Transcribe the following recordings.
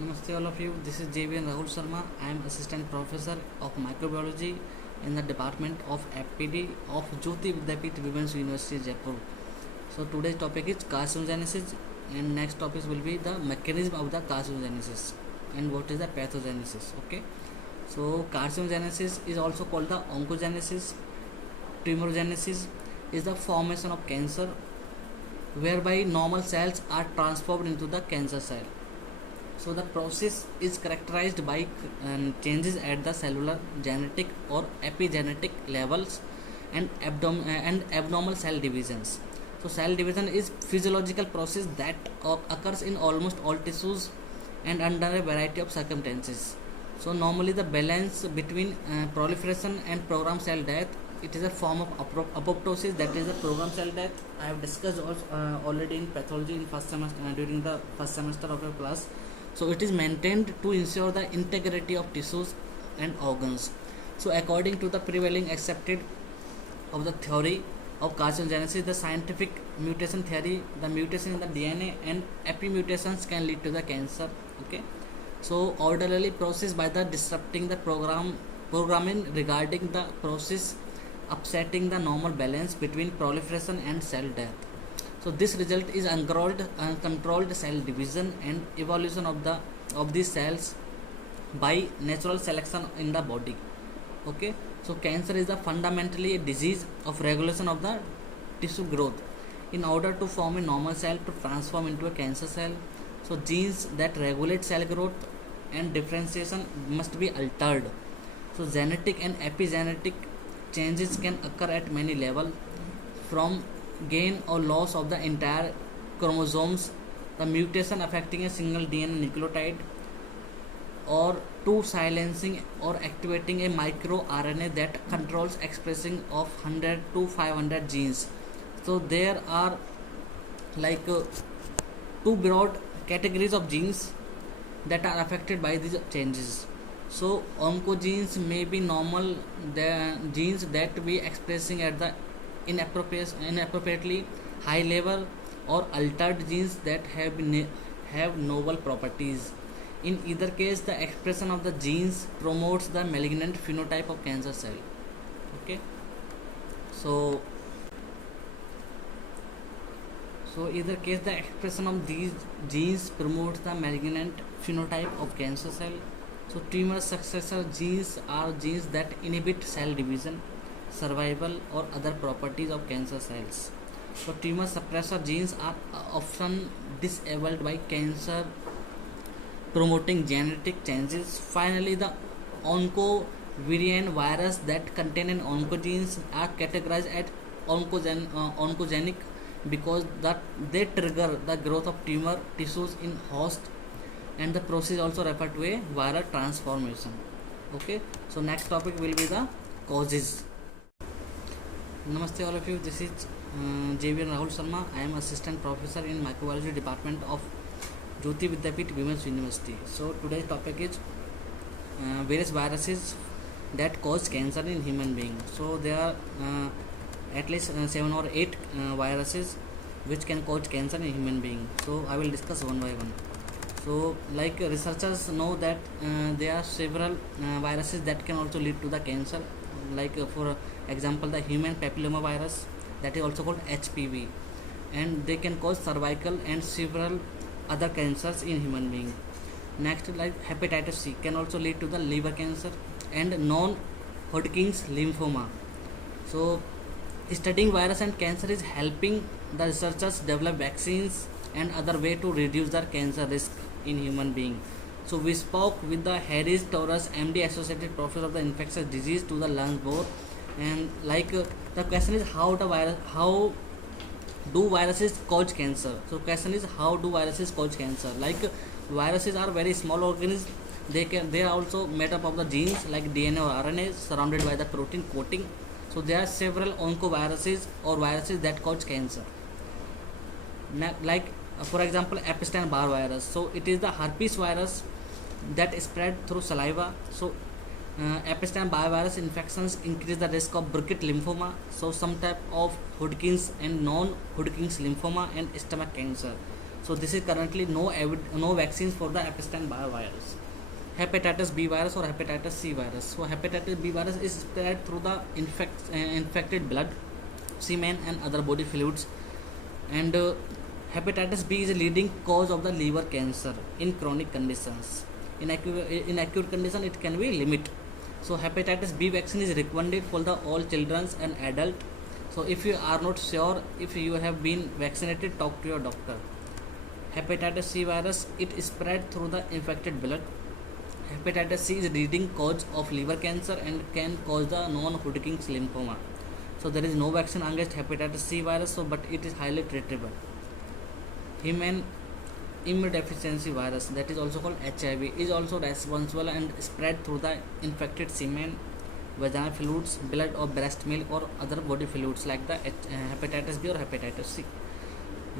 Namaste all of you. This is JVN Rahul Sharma. I am Assistant Professor of Microbiology in the Department of FPD of Jyoti Vidyapeeth Women's University Jaipur. So today's topic is carcinogenesis, and next topic will be the mechanism of the carcinogenesis and what is the pathogenesis. Okay. So carcinogenesis is also called the oncogenesis. Tumorigenesis is the formation of cancer whereby normal cells are transformed into the cancer cell. So the process is characterized by changes at the cellular, genetic or epigenetic levels and abnormal cell divisions. So cell division is physiological process that occurs in almost all tissues and under a variety of circumstances. So normally the balance between proliferation and programmed cell death, it is a form of apoptosis, that is a programmed cell death. I have discussed already in pathology in first semester during the first semester of your class. So it is maintained to ensure the integrity of tissues and organs. So according to the prevailing accepted of the theory of carcinogenesis, the scientific mutation theory, the mutation in the DNA and epimutations can lead to the cancer. Okay. So orderly process by the disrupting the programming regarding the process upsetting the normal balance between proliferation and cell death. So this result is uncontrolled cell division and evolution of these cells by natural selection in the body. Okay. So cancer is fundamentally a disease of regulation of the tissue growth. In order to form a normal cell to transform into a cancer cell, so genes that regulate cell growth and differentiation must be altered. So genetic and epigenetic changes can occur at many levels, from gain or loss of the entire chromosomes, the mutation affecting a single DNA nucleotide, or to silencing or activating a microRNA that controls expressing of 100 to 500 genes. So there are like two broad categories of genes that are affected by these changes. So oncogenes may be normal, the genes that be expressing at the inappropriately high level, or altered genes that have novel properties. In either case, the expression of the genes promotes the malignant phenotype of cancer cell. Okay. So either case, the expression of these genes promotes the malignant phenotype of cancer cell. So tumor successor genes are genes that inhibit cell division, survival or other properties of cancer cells. So tumor suppressor genes are often disabled by cancer promoting genetic changes. Finally, the oncovirion virus that contain an oncogenes are categorized as oncogenic because that they trigger the growth of tumor tissues in host, and the process also referred to a viral transformation. Okay. So next topic will be the causes. Namaste all of you. This is JVN Rahul Sharma. I am Assistant Professor in Microbiology Department of Jyoti Vidyapeeth Women's University. So today's topic is various viruses that cause cancer in human beings. So there are at least 7 or 8 viruses which can cause cancer in human being. So I will discuss one by one. So like researchers know that there are several viruses that can also lead to the cancer, like for example the human papilloma virus, that is also called HPV, and they can cause cervical and several other cancers in human being. Next, like hepatitis C can also lead to the liver cancer and non-Hodgkin's lymphoma. So studying virus and cancer is helping the researchers develop vaccines and other way to reduce the cancer risk in human being. So we spoke with the Harris Torres, MD, Associated Professor of the Infectious Disease to the Lunch Board, and like the question is how do viruses cause cancer. So question is how do viruses cause cancer. Like viruses are very small organisms. They are also made up of the genes like DNA or RNA surrounded by the protein coating. So there are several oncoviruses or viruses that cause cancer. Like for example Epstein-Barr virus. So it is the herpes virus that spread through saliva. So Epstein-Barr virus infections increase the risk of Burkitt lymphoma, so some type of Hodgkin's and non-Hodgkin's lymphoma and stomach cancer. So this is currently no vaccines for the Epstein-Barr virus. Hepatitis B virus or hepatitis C virus. So hepatitis B virus is spread through the infected blood, semen and other body fluids, and hepatitis B is a leading cause of the liver cancer in chronic conditions. In acute condition it can be limit. So hepatitis B vaccine is recommended for the all children and adult. So if you are not sure if you have been vaccinated, talk to your doctor. Hepatitis C virus, it is spread through the infected blood. Hepatitis C is leading cause of liver cancer and can cause the non-Hodgkin's lymphoma. So there is no vaccine against hepatitis C virus, but it is highly treatable. Human immunodeficiency virus, that is also called HIV, is also responsible and spread through the infected semen, vaginal fluids, blood or breast milk or other body fluids like the hepatitis B or hepatitis C.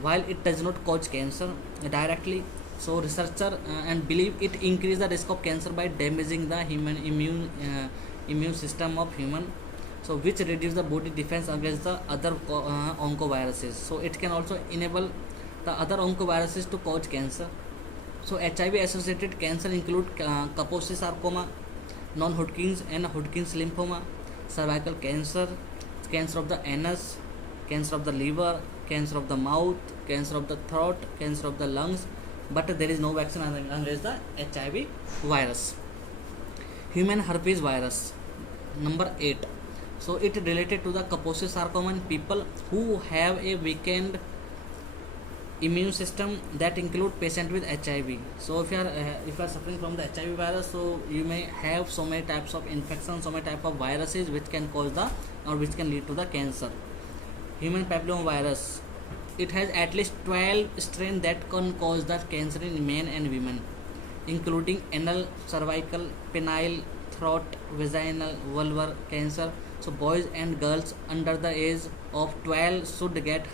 While it does not cause cancer directly, so researchers and believe it increases the risk of cancer by damaging the human immune system of human, so which reduce the body defense against the other oncoviruses. So it can also enable the other oncoviruses to cause cancer. So HIV associated cancer include Kaposi sarcoma, non-Hodgkin's and Hodgkin's lymphoma, cervical cancer, cancer of the anus, cancer of the liver, cancer of the mouth, cancer of the throat, cancer of the lungs, but there is no vaccine against the HIV virus. Human herpes virus, number 8. So it related to the Kaposi sarcoma in people who have a weakened immune system, that include patient with HIV. So if you are suffering from the HIV virus, so you may have so many types of infections, so many type of viruses which can cause the or which can lead to the cancer. Human papillomavirus, it has at least 12 strains that can cause the cancer in men and women, including anal, cervical, penile, throat, vaginal, vulvar cancer. So boys and girls under the age of 12 should get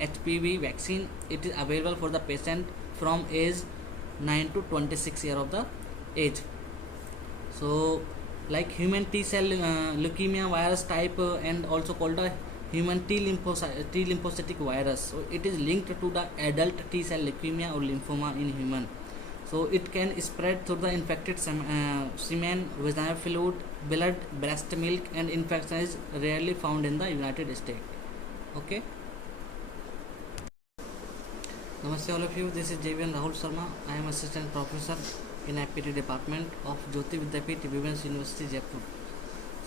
HPV vaccine. It is available for the patient from age 9 to 26 years of the age. So like human T cell leukemia virus type and also called a human T lymphocytic virus. So it is linked to the adult T cell leukemia or lymphoma in human. So it can spread through the infected semen, vaginal fluid, blood, breast milk, and infection is rarely found in the United States. Okay. Namaste all of you. This is JVN Rahul Sharma. I am assistant professor in IPT department of Jyoti Vidyapeeth Women's University Jaipur.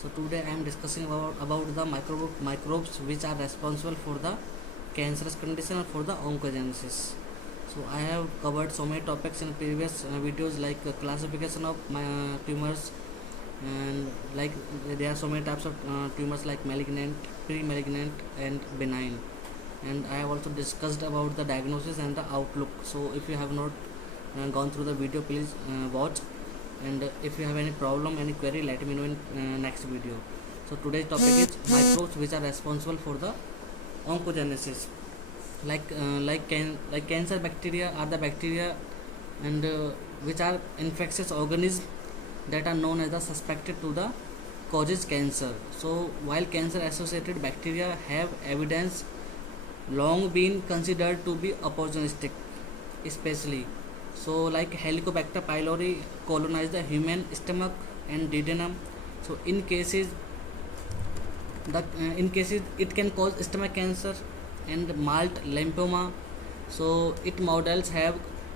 So today I am discussing about the microbes which are responsible for the cancerous condition or for the oncogenesis. So I have covered so many topics in previous videos, like classification of tumors, and like there are so many types of tumors like malignant, pre-malignant and benign, and I have also discussed about the diagnosis and the outlook. So if you have not gone through the video, please watch, and if you have any problem, any query, let me know in next video. So today's topic is microbes which are responsible for the oncogenesis. Like cancer bacteria are the bacteria and which are infectious organisms that are known as the suspected to the causes cancer. So while cancer associated bacteria have evidence long been considered to be opportunistic, especially so like Helicobacter pylori colonize the human stomach and duodenum. So in cases it can cause stomach cancer and mild lymphoma. So its models have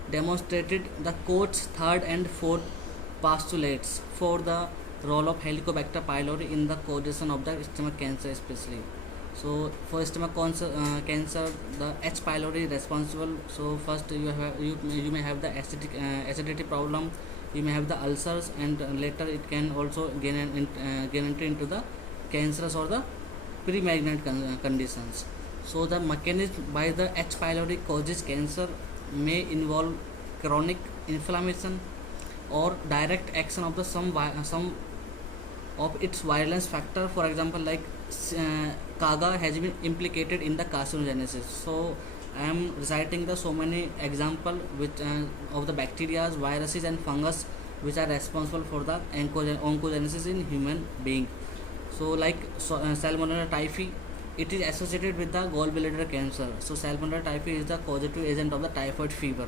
demonstrated the Koch's third and fourth postulates for the role of Helicobacter pylori in the causation of the stomach cancer especially. So for stomach cancer, the H. pylori responsible. So first you may have the acidity problem, you may have the ulcers, and later it can also gain entry into the cancerous or the pre-malignant conditions. So the mechanism by the H. pylori causes cancer may involve chronic inflammation or direct action of the some of its virulence factor. For example, like Kaga has been implicated in the carcinogenesis. So I am reciting the so many example which of the bacteria, viruses and fungus which are responsible for the oncogenesis in human being. So like Salmonella typhi, it is associated with the gallbladder cancer. So Salmonella typhi is the causative agent of the typhoid fever.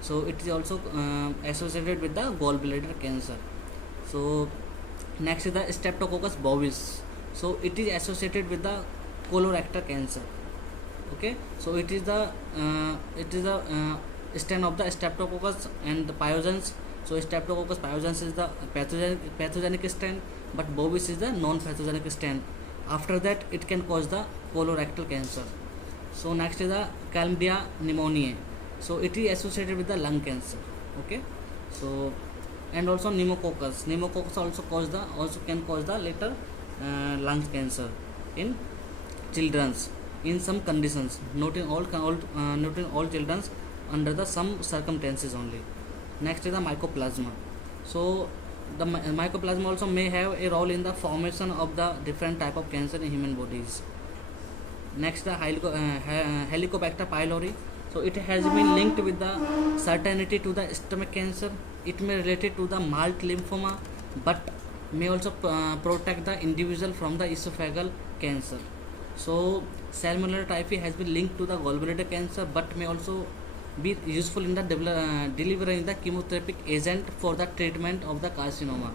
So it is also associated with the gallbladder cancer. So next is the Streptococcus bovis. So it is associated with the colorectal cancer. Okay, so it is the strain of the Streptococcus and the pyogenes. So Streptococcus pyogenes is the pathogenic strain, but bovis is the non-pathogenic strain. After that, it can cause the colorectal cancer. So next is the Chlamydia pneumoniae. So it is associated with the lung cancer. Okay, so and also pneumococcus. Pneumococcus also can cause the later lung cancer in children's in some conditions, not in all children's, under the some circumstances only. Next is the mycoplasma. So the mycoplasma also may have a role in the formation of the different type of cancer in human bodies. Next the Helicobacter pylori. So it has been linked with the certainty to the stomach cancer. It may related to the mild lymphoma, but may also protect the individual from the esophageal cancer. So Salmonella typhi has been linked to the gallbladder cancer, but may also be useful in the delivering the chemotherapeutic agent for the treatment of the carcinoma,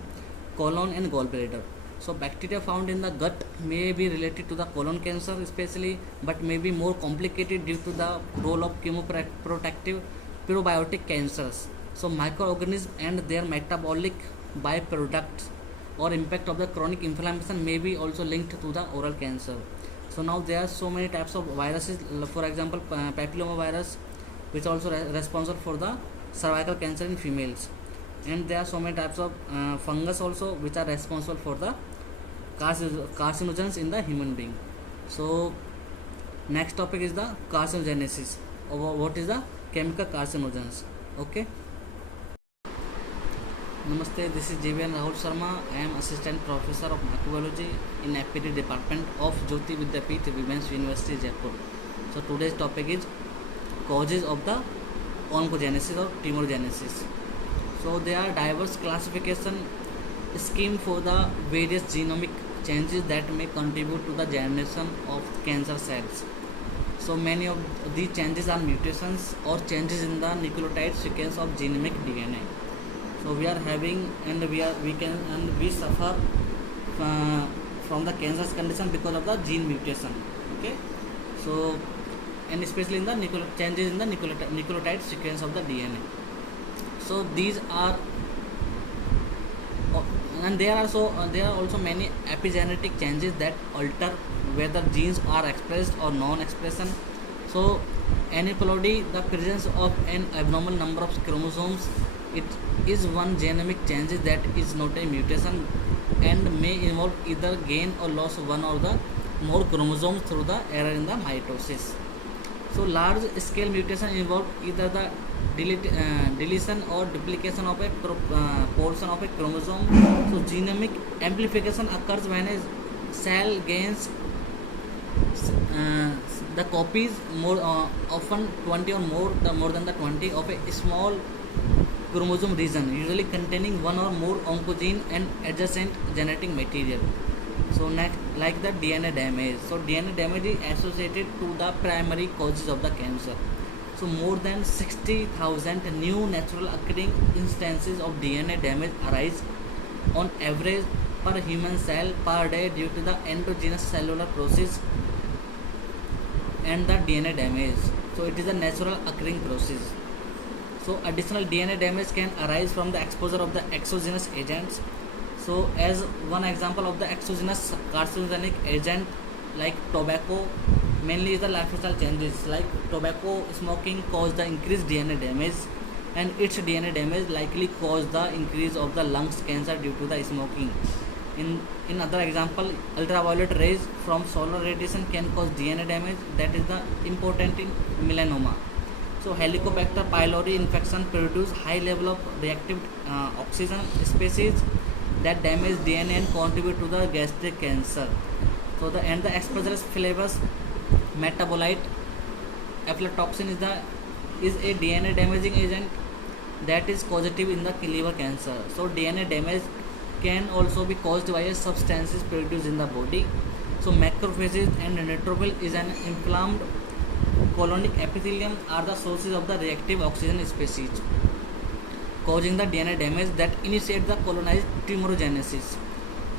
colon and gallbladder. So bacteria found in the gut may be related to the colon cancer especially, but may be more complicated due to the role of chemoprotective probiotic cancers. So microorganisms and their metabolic byproducts or impact of the chronic inflammation may be also linked to the oral cancer. So now there are so many types of viruses, for example papillomavirus, which also responsible for the cervical cancer in females, and there are so many types of fungus also which are responsible for the carcinogens in the human being. So next topic is the carcinogenesis, or what is the chemical carcinogens. Okay, Namaste, this is JVN Rahul Sharma. I am Assistant Professor of Microbiology in FPD Department of Jyoti Vidyapeeth, Women's University, Jaipur. So today's topic is causes of the oncogenesis or tumorigenesis. So there are diverse classification scheme for the various genomic changes that may contribute to the generation of cancer cells. So many of these changes are mutations or changes in the nucleotide sequence of genomic DNA. So we are having we suffer from the cancer condition because of the gene mutation. Okay, so and especially in the changes in the nucleotide sequence of the DNA. So these are and there are also many epigenetic changes that alter whether genes are expressed or non-expression. So aneuploidy, the presence of an abnormal number of chromosomes, it is one genomic change that is not a mutation and may involve either gain or loss of one or the more chromosomes through the error in the mitosis. So large scale mutation involve either the deletion or duplication of a portion of a chromosome. So genomic amplification occurs when a cell gains the copies more often 20 or more than the 20 of a small chromosome region, usually containing one or more oncogene and adjacent genetic material. So next, like the DNA damage. So DNA damage is associated to the primary causes of the cancer. So more than 60,000 new natural occurring instances of DNA damage arise on average per human cell per day due to the endogenous cellular process and the DNA damage. So it is a natural occurring process. So additional DNA damage can arise from the exposure of the exogenous agents. So as one example of the exogenous carcinogenic agent like tobacco, mainly is the lifestyle changes like tobacco smoking cause the increased DNA damage, and its DNA damage likely cause the increase of the lungs cancer due to the smoking. In other example, ultraviolet rays from solar radiation can cause DNA damage, that is the important in melanoma. So Helicobacter pylori infection produce high level of reactive oxygen species that damage DNA and contribute to the gastric cancer. So the Aspergillus flavus metabolite aflatoxin is a DNA damaging agent that is causative in the liver cancer. So DNA damage can also be caused by substances produced in the body. So macrophages and neutrophil is an inflamed colonic epithelium are the sources of the reactive oxygen species, causing the DNA damage that initiates the colonized tumorigenesis.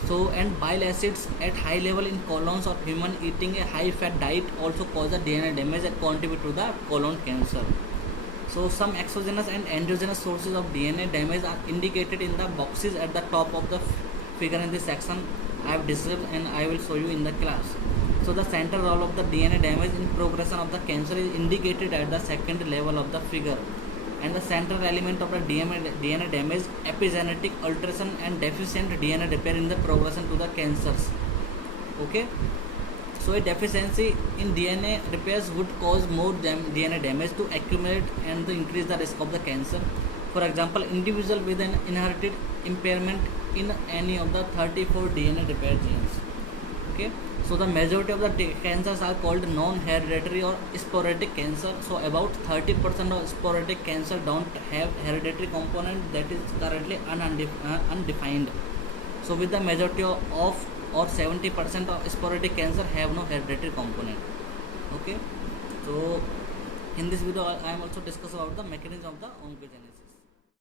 So, and bile acids at high level in colons of human eating a high fat diet also cause the DNA damage and contribute to the colon cancer. So, some exogenous and endogenous sources of DNA damage are indicated in the boxes at the top of the figure in this section I have described, and I will show you in the class. So, the central role of the DNA damage in progression of the cancer is indicated at the second level of the figure, and the central element of the DNA damage, epigenetic alteration and deficient DNA repair in the progression to the cancers. Okay, so a deficiency in DNA repairs would cause more DNA damage to accumulate and increase the risk of the cancer. For example, individual with an inherited impairment in any of the 34 DNA repair genes. Okay, so the majority of the cancers are called non-hereditary or sporadic cancer. So about 30% of sporadic cancer don't have hereditary component, that is currently undefined. So with the majority of or 70% of sporadic cancer have no hereditary component. Okay, so in this video I am also discuss about the mechanism of the oncogenesis.